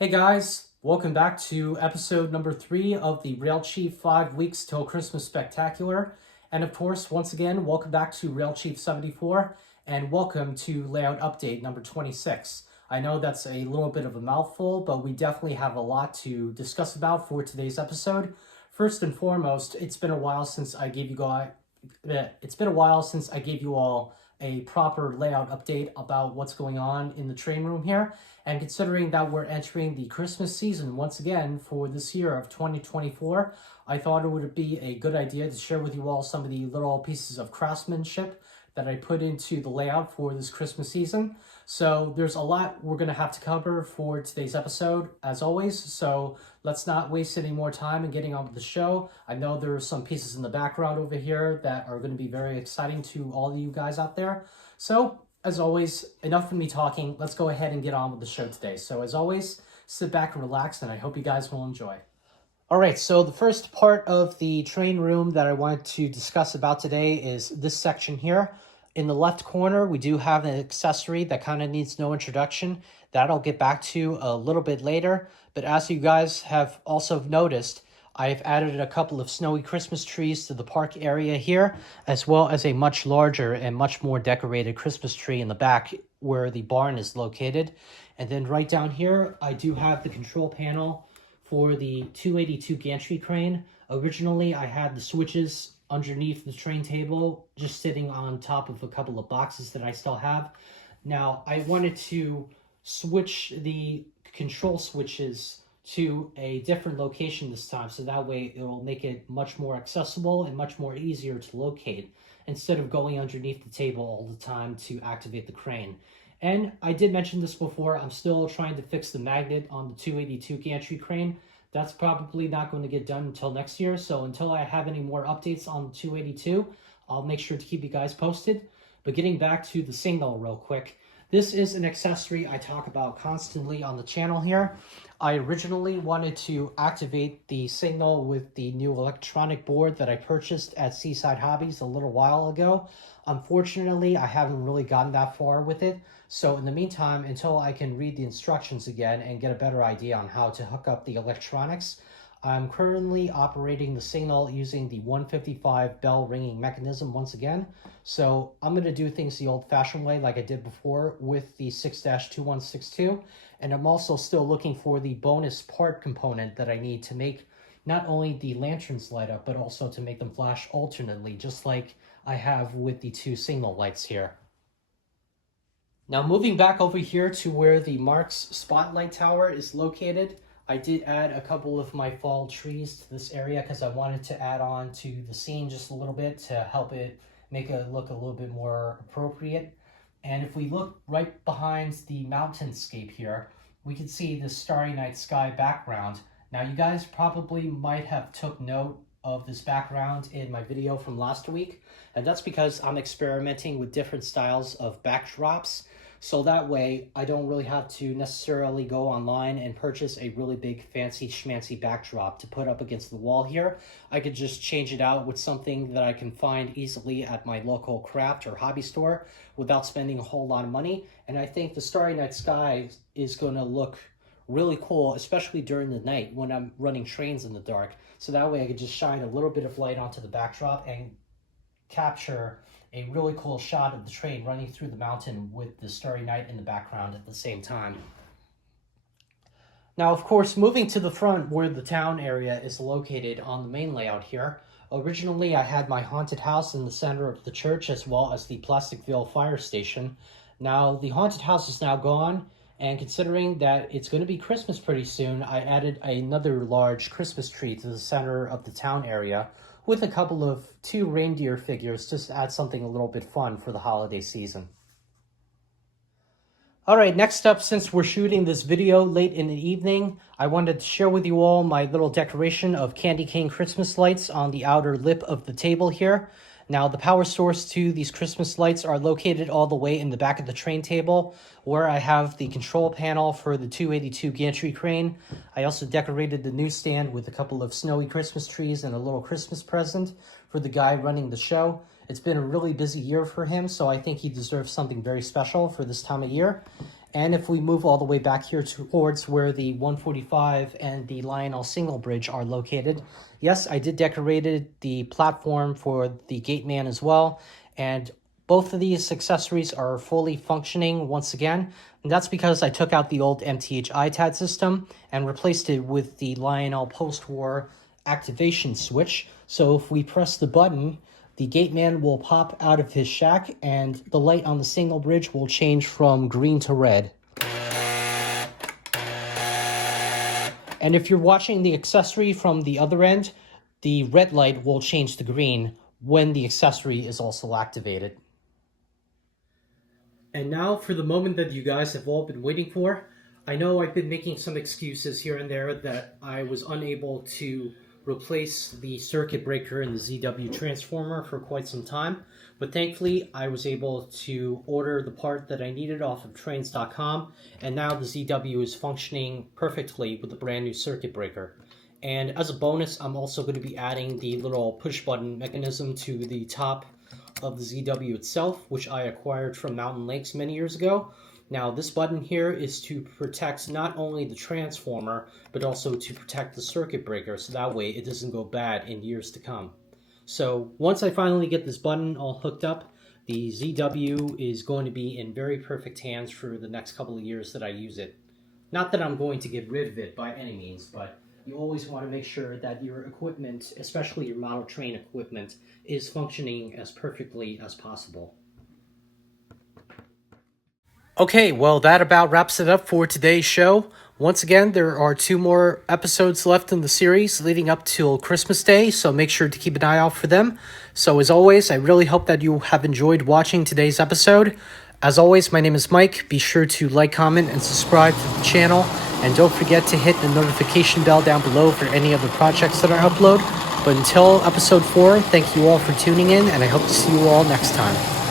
Hey guys, welcome back to episode number 3 of the Railchief 5 Weeks Till Christmas Spectacular. And of course, once again, welcome back to Railchief74 and welcome to Layout Update number 26. I know that's a little bit of a mouthful, but we definitely have a lot to discuss about for today's episode. First and foremost, it's been a while since I gave you all a proper layout update about what's going on in the train room here. And considering that we're entering the Christmas season once again for this year of 2024, I thought it would be a good idea to share with you all some of the little pieces of craftsmanship that I put into the layout for this Christmas season. So there's a lot we're going to have to cover for today's episode, as always. So let's not waste any more time in getting on with the show. I know there are some pieces in the background over here that are going to be very exciting to all of you guys out there. So as always, enough of me talking. Let's go ahead and get on with the show today. So as always, sit back and relax, and I hope you guys will enjoy. All right, so the first part of the train room that I want to discuss about today is this section here. In the left corner, we do have an accessory that kind of needs no introduction. That I'll get back to a little bit later. But as you guys have also noticed, I've added a couple of snowy Christmas trees to the park area here, as well as a much larger and much more decorated Christmas tree in the back where the barn is located. And then right down here, I do have the control panel for the 282 gantry crane. Originally, I had the switches underneath the train table, just sitting on top of a couple of boxes that I still have. Now, I wanted to switch the control switches to a different location this time, so that way it will make it much more accessible and much more easier to locate, instead of going underneath the table all the time to activate the crane. And I did mention this before, I'm still trying to fix the magnet on the 282 gantry crane. That's probably not going to get done until next year, so until I have any more updates on the 282, I'll make sure to keep you guys posted. But getting back to the signal real quick, this is an accessory I talk about constantly on the channel here. I originally wanted to activate the signal with the new electronic board that I purchased at Seaside Hobbies a little while ago. Unfortunately, I haven't really gotten that far with it. So in the meantime, until I can read the instructions again and get a better idea on how to hook up the electronics, I'm currently operating the signal using the 155 bell ringing mechanism once again. So I'm going to do things the old-fashioned way like I did before with the 6-2162. And I'm also still looking for the bonus part component that I need to make not only the lanterns light up, but also to make them flash alternately, just like I have with the two signal lights here. Now moving back over here to where the Marks Spotlight Tower is located, I did add a couple of my fall trees to this area because I wanted to add on to the scene just a little bit to help it make it look a little bit more appropriate. And if we look right behind the mountainscape here, we can see the starry night sky background. Now you guys probably might have took note of this background in my video from last week, and that's because I'm experimenting with different styles of backdrops. So that way, I don't really have to necessarily go online and purchase a really big fancy schmancy backdrop to put up against the wall here. I could just change it out with something that I can find easily at my local craft or hobby store without spending a whole lot of money. And I think the Starry Night Sky is going to look really cool, especially during the night when I'm running trains in the dark. So that way I could just shine a little bit of light onto the backdrop and capture a really cool shot of the train running through the mountain with the starry night in the background at the same time. Now, of course, moving to the front where the town area is located on the main layout here, originally I had my haunted house in the center of the church as well as the Plasticville fire station. Now, the haunted house is now gone, and considering that it's going to be Christmas pretty soon, I added another large Christmas tree to the center of the town area, with a couple of 2 reindeer figures just to add something a little bit fun for the holiday season. Alright, next up, since we're shooting this video late in the evening, I wanted to share with you all my little decoration of candy cane Christmas lights on the outer lip of the table here. Now, the power source to these Christmas lights are located all the way in the back of the train table, where I have the control panel for the 282 gantry crane. I also decorated the newsstand with a couple of snowy Christmas trees and a little Christmas present for the guy running the show. It's been a really busy year for him, so I think he deserves something very special for this time of year. And if we move all the way back here towards where the 145 and the Lionel single bridge are located, yes, I did decorated the platform for the gate man as well. And both of these accessories are fully functioning once again. And that's because I took out the old MTH ITAD system and replaced it with the Lionel post-war activation switch. So if we press the button, the gate man will pop out of his shack and the light on the single bridge will change from green to red. And if you're watching the accessory from the other end, the red light will change to green when the accessory is also activated. And now for the moment that you guys have all been waiting for. I know I've been making some excuses here and there that I was unable to replace the circuit breaker in the ZW transformer for quite some time, but thankfully I was able to order the part that I needed off of trains.com, and now the ZW is functioning perfectly with the brand new circuit breaker. And as a bonus, I'm also going to be adding the little push button mechanism to the top of the ZW itself, which I acquired from Mountain Lakes many years ago. Now this button here is to protect not only the transformer, but also to protect the circuit breaker, so that way it doesn't go bad in years to come. So once I finally get this button all hooked up, the ZW is going to be in very perfect hands for the next couple of years that I use it. Not that I'm going to get rid of it by any means, but you always want to make sure that your equipment, especially your model train equipment, is functioning as perfectly as possible. Okay, well, that about wraps it up for today's show. Once again, there are 2 more episodes left in the series leading up till Christmas Day, so make sure to keep an eye out for them. So as always, I really hope that you have enjoyed watching today's episode. As always, my name is Mike. Be sure to like, comment, and subscribe to the channel. And don't forget to hit the notification bell down below for any other projects that I upload. But until episode 4, thank you all for tuning in, and I hope to see you all next time.